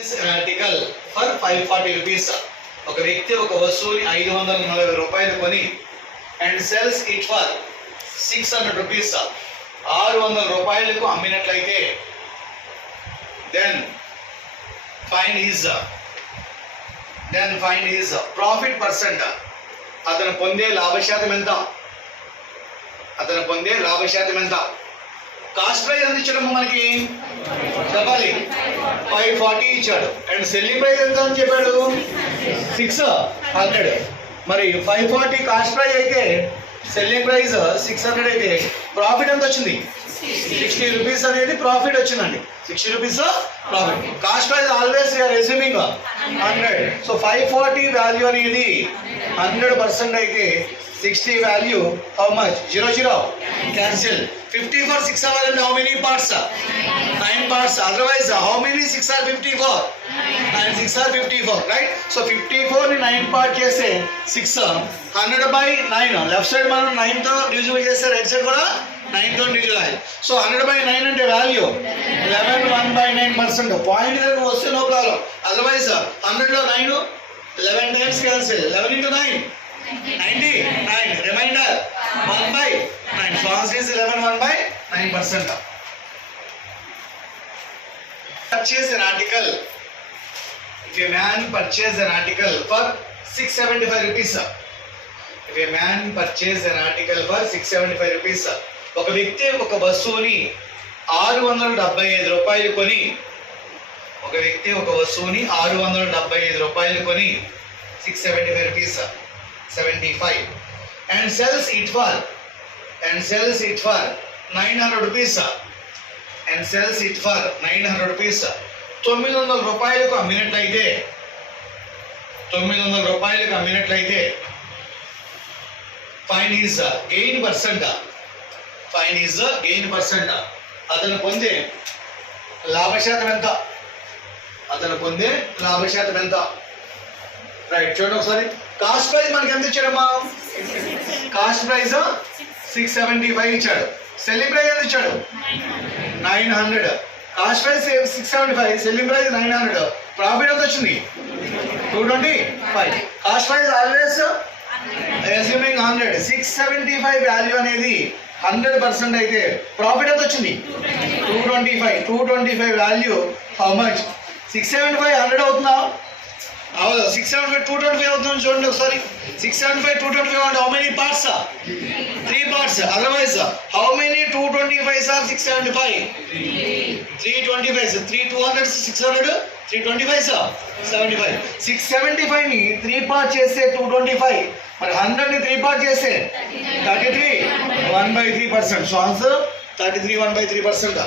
Article for 540 రూపీస్. ఒక వ్యక్తి ఒక వస్తువుని 540 రూపాయలు కొని and sells it for 600 rupees, 600 రూపాయలకు అమ్మినట్లయితే then find his profit percent. అతను పొందే లాభశాతం ఎంత? కాస్ట్ ప్రైస్ ఎంత ఇచ్చడము మనకి చెప్పాలి, 540 ఇచ్చాడు. అండ్ సెల్లింగ్ ప్రైస్ ఎంత అని చెప్పాడు, 600. మరి 540 కాస్ట్ ప్రైస్ అయితే సెల్లింగ్ ప్రైస్ 600 అయితే ప్రాఫిట్ ఎంత వచ్చింది, 60 రూపీస్ అనేది ప్రాఫిట్ వచ్చిందండి. 60 rupees profit. Cost price always you are assuming 100. So 540 value అనేది 100% అయితే 60 value how much? 0 cancel. 50 for 6 hour and how many parts? 9 parts. Otherwise how many 6 are 54 and 6 are 54, right? So 54 ni 9 part chese 6 100 by 9. Left side మనం 9 తో డివిజిబుల్ చేస్తే రైట్ సైడ్ కూడా 9 తో డివిజిబుల్ అయ్యాలి. సో 100 by 9 అంటే వాల్యూ 11 1/9%. పాయింట్ దగ్గర వస్తే నో ప్రాబ్లం. అదర్వైజ్ 100 లో 9 11 times cancel. 11 into 9 99. Remainder 1/9. So answer is 11 1/9%. Purchase an article. If a man purchase an article for 675 rupees. If a man purchase an article for 675 rupees. ఒక వ్యక్తి ఒక వస్తువుని 675 రూపాయలు కొని, ఒక వ్యక్తి ఒక వస్తువుని 675 రూపాయలు కొని 675 రూపీస్ 75 and sells it for 900 rupees and sells it for 900 rupees. 900 రూపాయలకు అమ్మినట్లయితే 900 రూపాయలకు అమ్మినట్లయితే ఫైండ్ హిజ్ గెయిన్ పర్సెంట్. అతను పొందే లాభశాతం ఎంత? రైట్, చూడండి ఒకసారి. కాస్ట్ ప్రైస్ మనకి ఎంత ఇచ్చాడమ్మా? కాస్ట్ ప్రైస్ 675 ఇచ్చాడు. సెల్లింగ్ ప్రైస్ ఎంత ఇచ్చాడు? 900. Cost price 675, selling price 900. ప్రాఫిట్ ఎంత వచ్చింది? 225. Cost price always assuming 100. 675 వాల్యూ అనేది 100% అయితే ప్రాఫిట్ ఎంత వచ్చింది? 225 వాల్యూ హౌ మచ్? 675 100 అవుతుందా? అవును. 675 225 అవుతుంది. చూడండి ఒకసారి. 675 225 అంటే how many parts? 3 parts. Otherwise how many 225s are 675? 325. 3 200 600 325 75. 675 ని 3 parts చేస్తే 225. మరి 100 ని 3 parts చేస్తే 33 1/3%. So answer 33 1/3%.